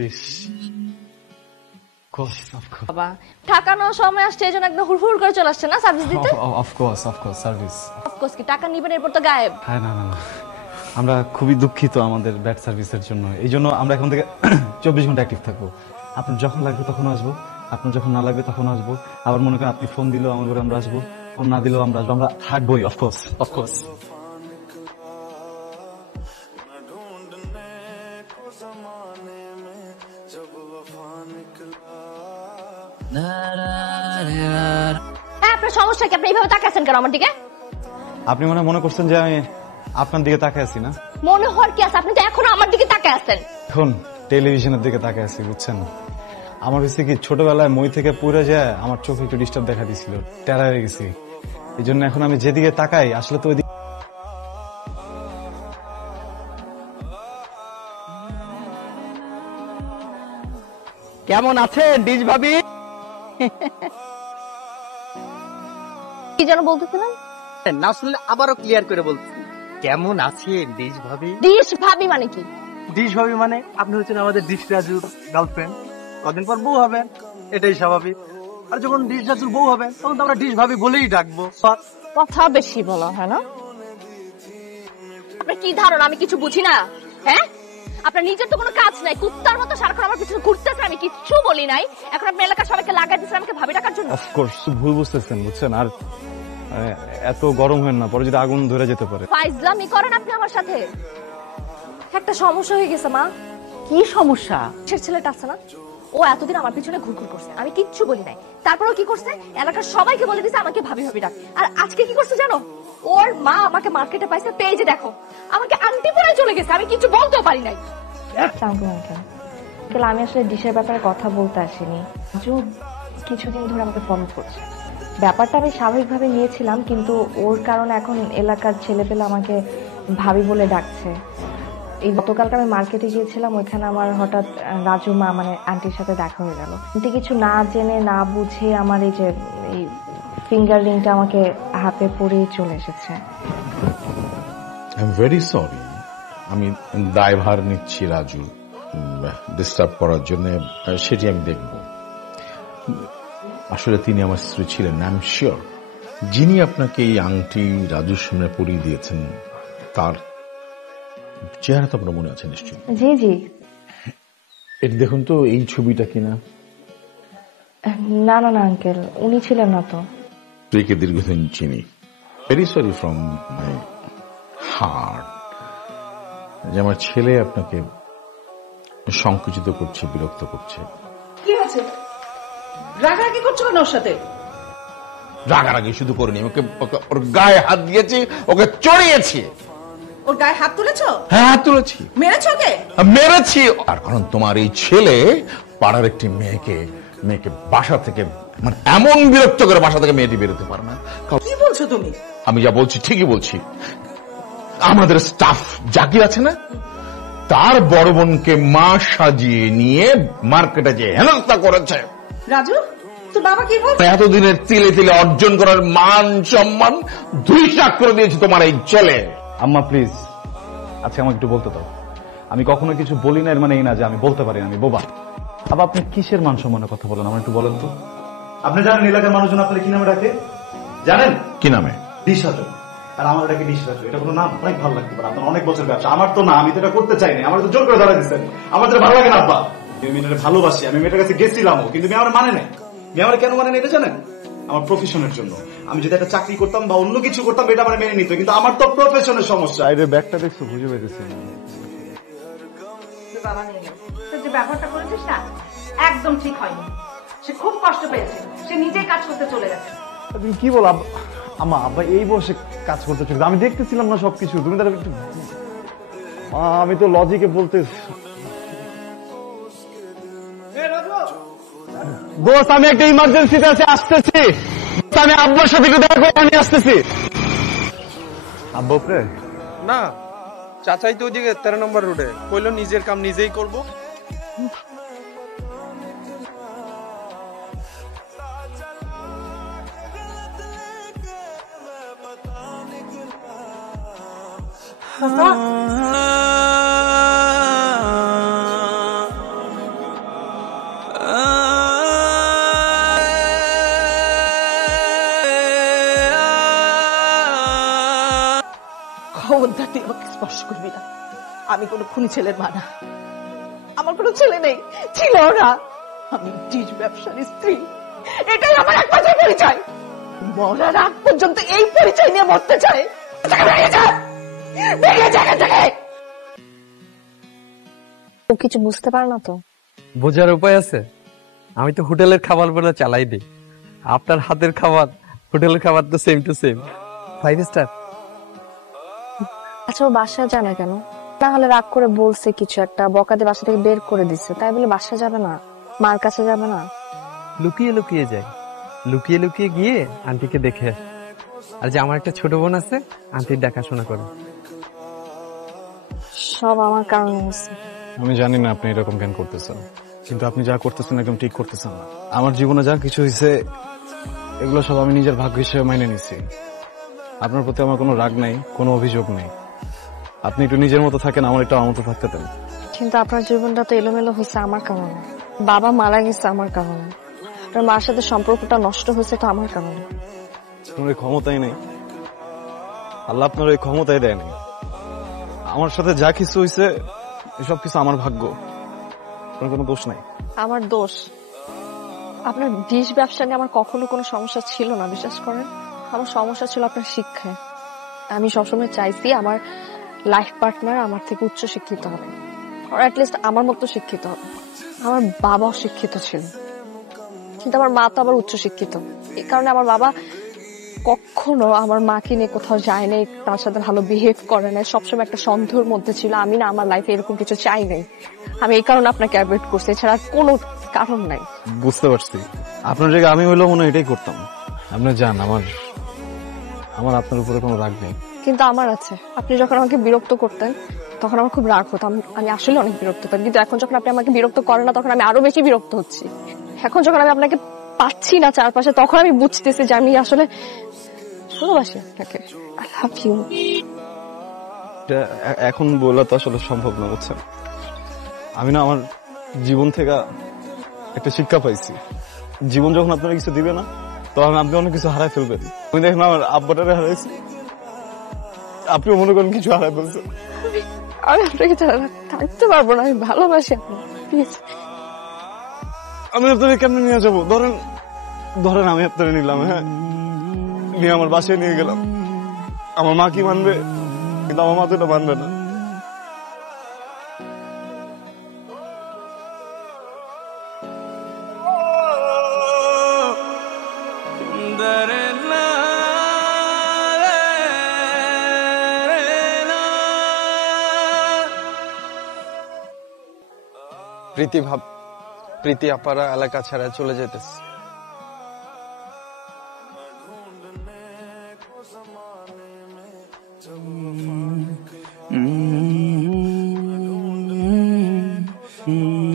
বেশ বাবা টাকা নেওয়ার সময় আসছে এই জন্য একদম হুড়হুড় করে চলে আসছে না সার্ভিস দিতে? Of course service. অফকোর্স কি টাকা নিবেন এরপর তো গায়েব? হ্যাঁ না আমরা খুবই দুঃখিত আমাদের ব্যাড সার্ভিসের জন্য। এই জন্য আমরা এখন থেকে 24 ঘন্টা অ্যাক্টিভ থাকবো। আপনার যখন লাগবে তখন আসবো, আপনার যখন না লাগবে তখন আসবো। আবার মনে করেন আপনি ফোন দিলেও আমার ঘরে আমরা আসবো, ফোন না দিলেও আমরা আসবো, আমরা থাকবোই। অফকোর্স। হ্যাঁ আপনার সমস্যা কি? আপনি এইভাবে তাকাচ্ছেন কেন আমার দিকে? আপনি মনে করছেন যে আমি আপনার দিকে তাকিয়ে আছি না? মনে হওয়ার কি আছে? আপনি তো এখনো আমার দিকে তাকায় আছেন। এখন টেলিভিশনের দিকে তাকিয়ে আছি, বুঝছেন? আমার হচ্ছে কি ছোটবেলায় মই থেকে পুড়ে যায় আমার চোখে একটু ডিস্টার্ব দেখা দিছিল, টেরা হয়ে গেছি। এই জন্য এখন আমি যেদিকে তাকাই আসলে তো ওইদিকে। কেমন আছেন ডিশ ভাবি? কি যেন বলতেছিলেন? না শুনলে আবারও ক্লিয়ার করে বলছি, কেমন আছেন ডিশ ভাবি? ডিশ ভাবি মানে কি? ডিশ ভাবি মানে আপনি হচ্ছেন আমাদের ডিশ রাজুর গার্লফ্রেন্ড, কদিন পর বউ হবেন, এটাই স্বাভাবিক। আর যখন ডিশ রাজুর বউ হবেন তখন তো আমরা ডিশ ভাবি বলেই ডাকবো। কথা বেশি বলা হয় না? আপনার কি ধারণা আমি কিছু বুঝি না? হ্যাঁ আপনার নিজের তো কোনো কাজ নাই, কুত্তার মতো সারাক্ষণ আমার পিছনে ঘুরতেছেন, আমি কিচ্ছু বলি নাই। এখন আপনি এলাকার সবাইকে লাগাই দিচ্ছেন আমাকে ভাবি ডাকার জন্য। অফকোর্স ভুল বুঝতেছেন, বুঝছেন? আর এত গরম হয় না, পরে যদি আগুন ধরে যেতে পারে। ফাইজলামি করেন আপনি আমার সাথে। একটা সমস্যা হয়ে গেছে মা। কি সমস্যা? সে ছেলেটা আছে না, ও এতদিন আমার পিছনে ঘুরঘুর করছে, আমি কিচ্ছু বলি নাই। তারপরও কি করছে, এলাকার সবাইকে বলে দিছে আমাকে ভাবি ভাবি ডাক। আর আজকে কি করছে জানো? ওর মা আমাকে মার্কেটে পাইছে, পেজে দেখো আমাকে আন্টি পরে চলে গেছে, আমি কিছু বলতেও পারি নাই। আমি আসলে ডিশের ব্যাপারে কথা বলতে আসিনি। কিছুদিন ধরে আমাকে ফলো করছে, ব্যাপারটা আমি স্বাভাবিকভাবে নিয়েছিলাম, কিন্তু ওর কারণে এখন এলাকার ছেলেপেলে আমাকে ভাবি বলে ডাকছে। এই গতকালকে আমি মার্কেটে গিয়েছিলাম, ওইখানে আমার হঠাৎ রাজু মা মানে আন্টির সাথে দেখা হয়ে গেল। কিন্তু কিছু না জেনে না বুঝে আমার এই যে এই ফিঙ্গার রিংটা আমাকে হাতে পরেই চলে এসেছে। I am very sorry. আমি দায়ভার নিচ্ছি রাজু ডিস্টার্ব করার জন্য, সেটি আমি দেখব। আসলে তিনি আমার স্ত্রী ছিলেন, আই এম শিওর। যিনি আপনাকে এই আংটি রাজুর সামনে পরিয়ে দিয়েছেন তার চেহারা তো আপনার মনে আছে নিশ্চয়ই? জি জি। এটা দেখুন তো, এই ছবিটা কিনা? না না না আঙ্কেল, উনি ছিলেন না তো। স্ত্রীকে দীর্ঘদিন চিনি। Very sorry from my heart যে আমার ছেলে আপনাকে সংকুচিত করছে, বিরক্ত করছে। কি হয়েছে? রাগারাগি করছো কেন ওর সাথে? রাগারাগি শুধু করিনি, ওর গায়ে হাত দিয়েছি, ওকে চড়িয়েছি। ওর গায়ে হাত তুলেছো? হ্যাঁ হাত তুলেছি। মেরেছো ওকে? মেরেছি। আর কারণ তোমার এই ছেলে পাড়ার একটি মেয়েকে বাসা থেকে মানে এমন বিরক্ত করে বাসা থেকে মেয়েটি বেরোতে পারে না। কি বলছো তুমি? আমি যা বলছি ঠিকই বলছি। আমাদের স্টাফ জাকির আছে না, তার বড় বোনকে মা সাজিয়ে নিয়ে মার্কেটে যে হেনস্থা করেছে। রাজু তোর বাবা কি বলছে? এতদিনের তিলে তিলে অর্জন করার মান সম্মান দুই চাক করে দিয়েছে তোমার এই ছেলে। আম্মা প্লিজ, আচ্ছা আমাকে একটু বলতে দাও। আমি কখনো কিছু বলি না এর মানে এই না যে আমি বলতে পারি না আমি বোবা। আবার আপনি কিসের মান সম্মানের কথা বলেন আমার একটু বলেন তো। আপনি জানেন এলাকার মানুষজন আপনার কি নামে ডাকে? জানেন কি নামে? ডিশ রাজু। আর আমার ডাকে ডিশ রাজু। এটা কোনো নাম? অনেক ভালো লাগতে পারে, আপনার অনেক বছর ব্যবসা। আমার তো না, আমি তো এটা করতে চাই না, আমার তো জোর করে ধরা দিচ্ছেন। আমার তো ভালো লাগে না আব্বা। আমি মেয়েটাকে ভালোবাসি, আমি মেয়েটার কাছে গেছিলামও, কিন্তু মেয়ে আমার মানে নাই। মেয়ে আমার কেন মানে না এটা জানেন? আমার প্রফেশনের জন্য। আমি যদি একটা চাকরি করতাম বা অন্য কিছু করতাম এটা আমার মেনে নিত, কিন্তু আমার তো প্রফেশনের সমস্যা। এর ব্যাগটা দেখছো, বুঝে পেয়েছি। বাবা নিয়ে গেছে। তুই যে ব্যাপারটা করেছিস না একদম ঠিক হয়নি। সে খুব কষ্ট পেয়েছে, সে নিজেই কাজ করতে চলে গেছে। তুমি কি বল আম্মা? আব্বা এই বসে কাজ করতে চলে, আমি দেখতেছিলাম না সবকিছু। তুমি তার একটু, আমি তো লজিকে বলতে। বস আমি একটা ইমার্জেন্সিতে আছে, আসতেছি। আমি আব্বার সাথে একটু দেখা করে আমি আসতেছি। আব্বা উপরে না, চাচাই তো ওইদিকে 13 নম্বর রোডে কইলো নিজের কাম নিজেই করব। খবরদার তুই আমাকে স্পর্শ করবি না। আমি কোনো খুনি ছেলের মা না, আমার কোনো ছেলে নেই, ছিল না। আমি ডিশ ব্যবসার স্ত্রী, এটাই আমার একমাত্র পরিচয়। মরার আগ পর্যন্ত এই পরিচয় নিয়ে মরতে চায়। ভেঙে যা, ভেঙে যা এখান থেকে। ও কিছু বুঝতে পারে না তো। বোঝার উপায় আছে? আমি তো হোটেলের খাবার বলে চালাই দিই। আপনার হাতের খাবার হোটেলের খাবার তো সেম টু সেম, 5 স্টার। আচ্ছা ও বাসায় যায় না কেন? না হলে রাগ করে বলছে কিছু একটা, বকাতে বাসা থেকে বের করে দিচ্ছে, তাই বলে বাসা যাবে না, মার কাছে যাবে না? লুকিয়ে লুকিয়ে যায়, লুকিয়ে লুকিয়ে গিয়ে আন্টিকে দেখে আসে। আর যে আমার একটা ছোট বোন আছে, আন্টির দেখাশোনা করে। সব আমার কারণে হচ্ছে। আমি জানি না আপনি এরকম কেন করতেছেন, কিন্তু আপনি যা করতেছেন একদম ঠিক করতেছেন না। আমার জীবনে যা কিছু হয়েছে এগুলো সব আমি নিজের ভাগ্য হিসেবে মাইনে নিছি। আপনার প্রতি আমার কোনো রাগ নাই, কোনো অভিযোগ নেই। আপনি একটু নিজের মতো থাকেন, আমার একটু আমার মতো থাকতে দেন। কিন্তু আপনার জীবনটা তো এলোমেলো হয়েছে আমার কারণে, বাবা মারা গেছে আমার কারণে, আপনার মার সাথে সম্পর্কটা নষ্ট হয়েছে তো আমার কারণে। আপনার এই ক্ষমতাই নেই, আল্লাহ আপনার এই ক্ষমতাই দেয় নাই। আমার সাথে যা কিছু হয়েছে এসব কিছু আমার ভাগ্য, আপনার কোনো দোষ নাই। আমার দোষ? আপনার ডিশ ব্যবসা নিয়ে আমার কখনো কোনো সমস্যা ছিল না, বিশ্বাস করেন। আমার সমস্যা ছিল আপনার শিক্ষায়। আমি সবসময় চাইছি আমার লাইফ পার্টনার আমার থেকে উচ্চ শিক্ষিত হবে, আর অ্যাটলিস্ট আমার মতো শিক্ষিত হবে। আমার বাবাও শিক্ষিত ছিল, কিন্তু আমার মা তো আবার উচ্চ শিক্ষিত। এই কারণে আমার বাবা কখনো আমার মাকে নিয়ে কোথাও যায় নাই, তার সাথে ভালো বিহেভ করে নাই, সবসময় একটা সন্দেহের মধ্যে ছিল। আমি না আমার লাইফে এরকম কিছু চাই নাই, আমি এই কারণে আপনাকে অ্যাভয়েড করছি, এছাড়া কোনো কারণ নাই। বুঝতে পারছি, আপনার জায়গায় আমি হইলেও মনে হয় এটাই করতাম। আপনি জান আমার আপনার উপরে কোনো রাগ নেই। কিন্তু আমার আছে। আপনি যখন আমাকে বিরক্ত করতেন তখন আমার খুব রাগ হতো, আমি আসলে অনেক বিরক্ত হতাম। কিন্তু এখন যখন আপনি আমাকে বিরক্ত করেন না, তখন আমি আরো বেশি বিরক্ত হচ্ছি। এখন যখন আমি আপনাকে পাচ্ছি না চারপাশে, তখন আমি বুঝতেছি যে আমি আসলে ভালোবাসি আপনাকে। I love you. এখন বলা তো আসলে সম্ভব না, বুঝছেন। আমি না আমার জীবন থেকে একটা শিক্ষা পাইছি। জীবন যখন আপনারা কিছু দিবে না, তখন আপনি অনেক কিছু হারাই ফেলবেন। আমি দেখেন আমার আব্বাটারে হারাইছি, আপনিও মনে করেন কিছু হারাই ফেলছেন। আমি আপনাকে ছাড়া থাকতে পারবো না, আমি ভালোবাসি আপনাকে, প্লিজ। আমি আপনাকে কেমনে নিয়ে যাবো? ধরেন আমি আপনারা নিলাম, হ্যাঁ, নিয়ে আমার বাসায় নিয়ে গেলাম। আমার মা কি মানবে? কিন্তু আমার মা তো এটা মানবে না। প্রীতি আপারা এলাকা ছেড়ে চলে যেতেছে। Mm-hmm.